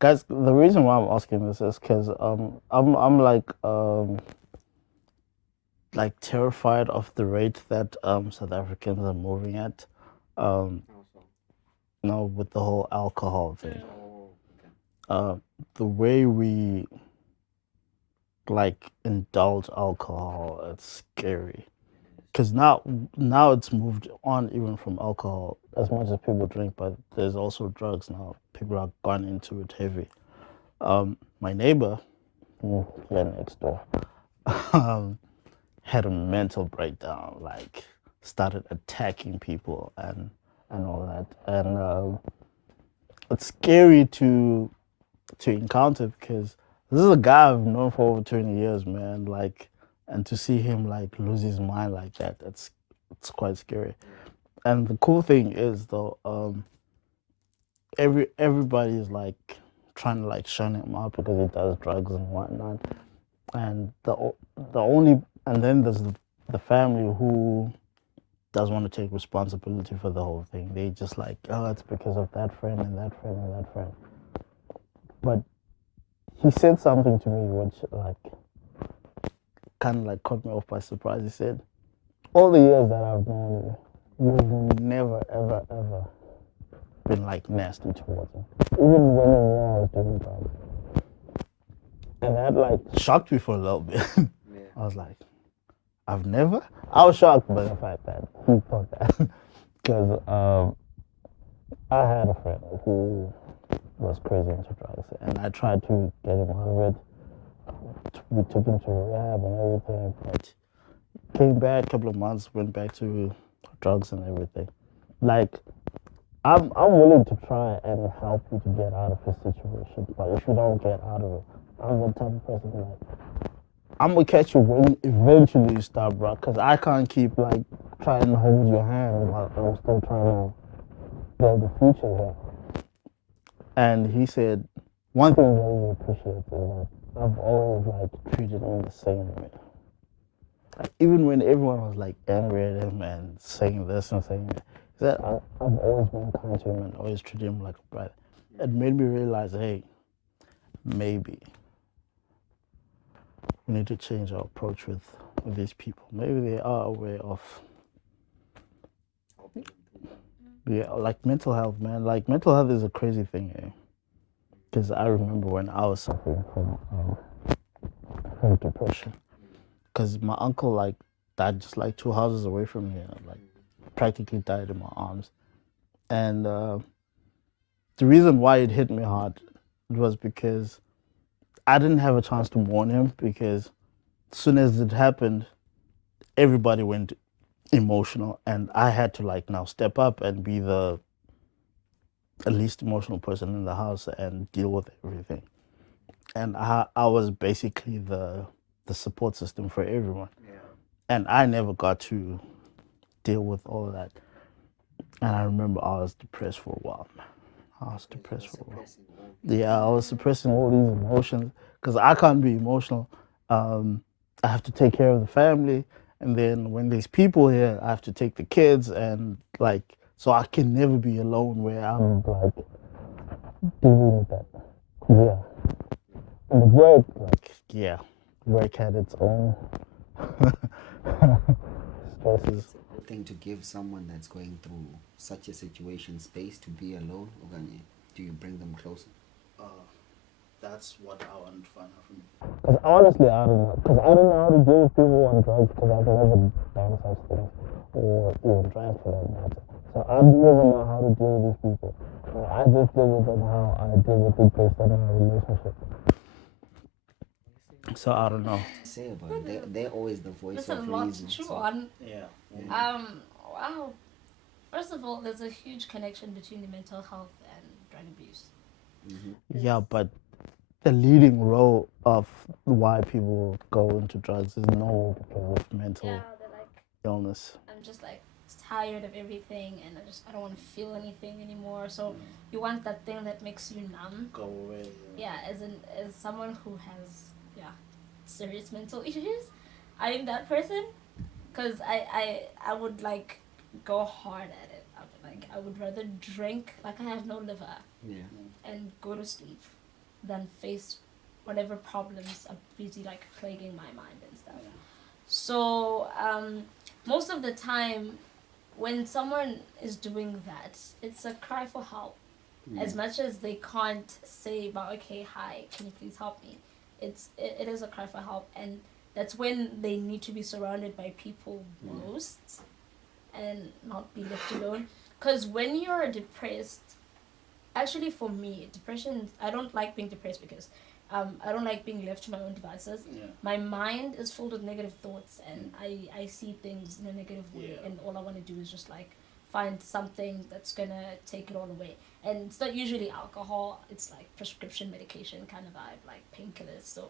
Guys, the reason why I'm asking this is because I'm like terrified of the rate that South Africans are moving at. Um, no, with the whole alcohol thing. Uh, the way we like indulge alcohol, it's scary. Because now it's moved on even from alcohol. As much as people drink, but there's also drugs now. People have gone into it heavy. My neighbor, here next door, um, had a mental breakdown. Like started attacking people and all that. And it's scary to encounter because this is a guy I've known for over 20 years, man. Like, and to see him like lose his mind like that, it's quite scary. And the cool thing is though, everybody is like trying to like shun him out because he does drugs and whatnot. And the only and then there's the family who doesn't want to take responsibility for the whole thing. They just like, oh, it's because of that friend and that friend and that friend. But he said something to me which like kind of like caught me off by surprise. He said, all the years that I've known you, you've never ever ever been like nasty towards him. Even when I was doing drugs. And that like shocked me for a little bit. I was like, I've never. I was shocked by the fact that he thought that, because I had a friend who was crazy into drugs, and I tried to get him out of it. We took him to rehab and everything, but came back a couple of months, went back to drugs and everything. Like, I'm willing to try and help you to get out of his situation, but if you don't get out of it, I'm the type of person like I'm gonna catch you when eventually you stop, bro. Cause I can't keep like trying to hold your hand while I'm still trying to build the future here. And he said, one thing that he appreciates is that I've always like treated him the same way. Like, even when everyone was like angry at him and saying this and saying that, he said, I've always been kind to him and always treated him like a brother. It made me realize, hey, maybe we need to change our approach with these people. Maybe they are aware of, yeah, like mental health, man. Like mental health is a crazy thing, eh? Because I remember when I was suffering from depression. Because my uncle like died just like 2 houses away from here, like practically died in my arms. And the reason why it hit me hard was because I didn't have a chance to mourn him because as soon as it happened, everybody went emotional, and I had to like now step up and be the least emotional person in the house and deal with everything. And I was basically the support system for everyone. And I never got to deal with all of that. And I remember I was depressed for a while, man. I was depressed for a while. Yeah, I was suppressing all these emotions because I can't be emotional. I have to take care of the family, and then when there's people here, I have to take the kids, and like, so I can never be alone where I'm like dealing with that. Yeah, and work, like, yeah, work had its own stresses. It's a good thing to give someone that's going through such a situation space to be alone, or do you bring them closer? Uh, that's what I want to find out from you. Because honestly, I don't know. Because I don't know how to deal with people on drugs because I've never done such things or even drank for that matter. So I don't even know how to deal with these people. I just deal with them how I deal with it based on our relationship. So I don't know. Say about it. They're always the voice There's a of lot to reason. chew So on. Yeah. Wow. First of all, there's a huge connection between the mental health and drug abuse. Yeah, but the leading role of why people go into drugs is no because of mental Yeah, they're like, illness. I'm just like tired of everything, and I don't want to feel anything anymore. So you want that thing that makes you numb. Go away. Yeah, as someone who has serious mental issues, I am that person because I would like go hard at it. I would rather drink like I have no liver yeah, and go to sleep than face whatever problems are busy like plaguing my mind and stuff. So most of the time, when someone is doing that, it's a cry for help. As much as they can't say about, okay, hi, can you please help me? It is a cry for help, and that's when they need to be surrounded by people most, and not be left alone. Because when you're depressed, actually for me, depression, I don't like being depressed because I don't like being left to my own devices. My mind is filled with negative thoughts, and I see things in a negative way, and all I want to do is just like find something that's gonna take it all away. And it's not usually alcohol, it's like prescription medication kind of vibe, like painkillers. So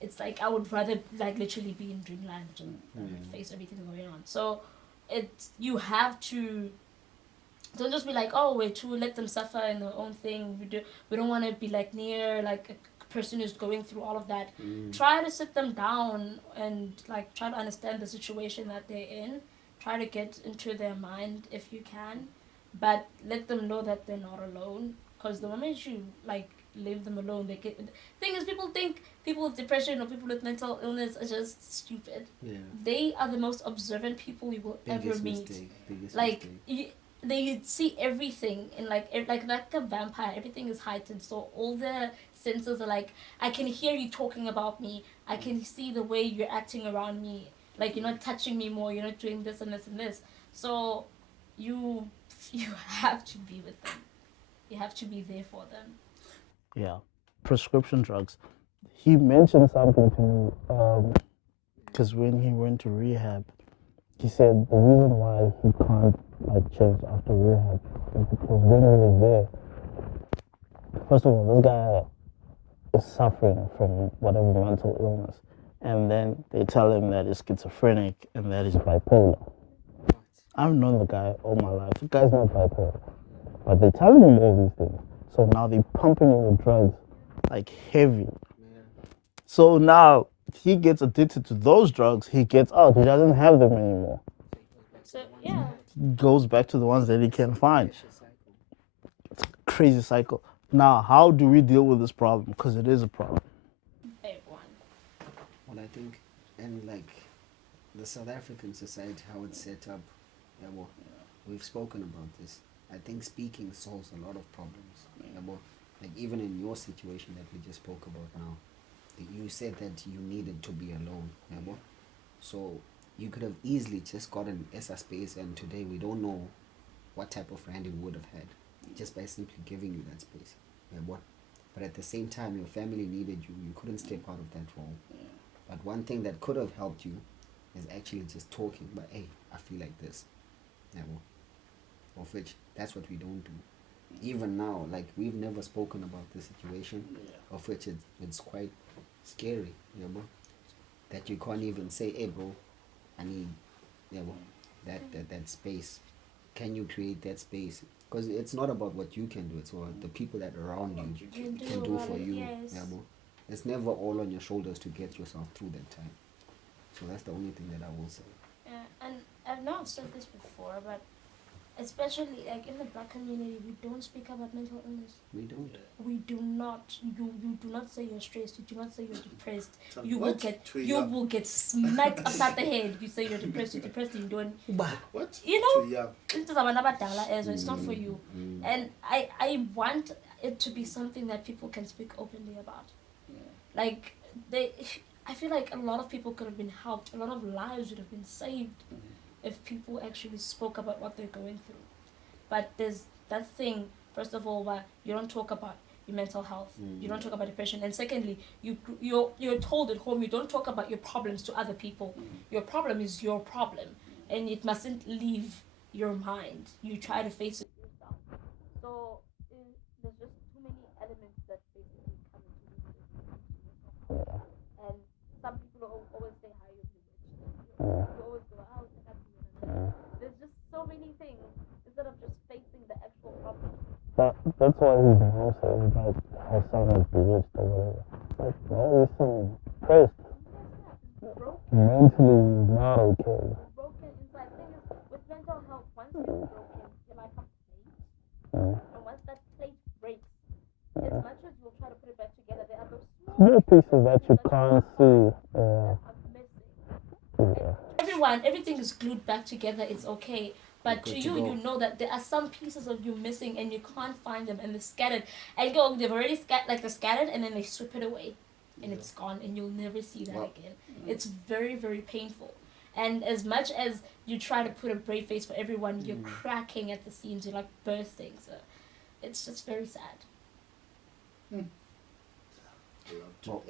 it's like I would rather like literally be in dreamland and face everything going on. So it's, you have to, don't just be like, oh, we're to let them suffer in their own thing. We don't want to be like near like a person who's going through all of that. Try to sit them down and like try to understand the situation that they're in. Try to get into their mind if you can, but let them know that they're not alone. Because the moment you like leave them alone, they get. The thing is, people think people with depression or people with mental illness are just stupid. They are the most observant people you will ever meet. Like they see everything in like like a vampire. Everything is heightened, so all the senses are like, I can hear you talking about me, I can see the way you're acting around me, like you're not touching me more, you're not doing this and this and this. So you have to be with them, you have to be there for them. Yeah, prescription drugs. He mentioned something to me because when he went to rehab, he said the reason why he can't like change after rehab is because when he was there, first of all, this guy is suffering from whatever mental illness, and then they tell him that he's schizophrenic and that he's bipolar. I've known the guy all my life. The guy's not bipolar, but they're telling him all these things. So now they're pumping him with drugs like heavy. So now he gets addicted to those drugs. He gets out. He doesn't have them anymore. So yeah, Goes back to the ones that he can find. It's a crazy cycle. Now, how do we deal with this problem? Because it is a problem. big one. Well, I think, and like the South African society, how it's set up, we've spoken about this. I think speaking solves a lot of problems. Like even in your situation that we just spoke about now, you said that you needed to be alone. So you could have easily just gotten Esa space, and today we don't know what type of friend you would have had just by simply giving you that space. But at the same time, your family needed you. You couldn't step out of that role. But one thing that could have helped you is actually just talking. But hey, I feel like this. Of which that's what we don't do. Even now, like we've never spoken about this situation, of which it's quite scary. That you can't even say, hey, bro, I need, that space. Can you create that space? Because it's not about what you can do; it's what the people that are around you can do for you. Yes. It's never all on your shoulders to get yourself through that time. So that's the only thing that I will say. Yeah, and I've not said this before, but especially like in the black community, we don't speak about mental illness. We don't. We do not. You do not say you're stressed. You do not say you're depressed. You will get smacked upside the head. You say you're depressed. You're depressed. And you don't. What? You know, Too young. it's not for you. And I want it to be something that people can speak openly about. Like I feel like a lot of people could have been helped. A lot of lives would have been saved if people actually spoke about what they're going through. But there's that thing, first of all, where you don't talk about your mental health. You don't talk about depression. And secondly, you're told at home you don't talk about your problems to other people. Your problem is your problem, and it mustn't leave your mind. You try to face it yourself. So there's just too many elements that basically come into this. And some people always say how you're bewitched. You always go, oh, check out me. There's just so many things instead of just facing the actual problem. That's why his mom says about her son is bewitched or whatever. Like, no, his son is depressed. Mentally, he's not okay. Broken inside. Thing is, with mental health, once you're broken, you're like a plate. And once that plate breaks, as much as you'll try to put it back together, small pieces that you can't see. Yeah. Everything is glued back together, it's okay. But to you, you know that there are some pieces of you missing and you can't find them and they're scattered. And they've already they're scattered and then they strip it away and it's gone and you'll never see that again. It's very, very painful. And as much as you try to put a brave face for everyone, you're cracking at the seams, you're like bursting. So it's just very sad. Well,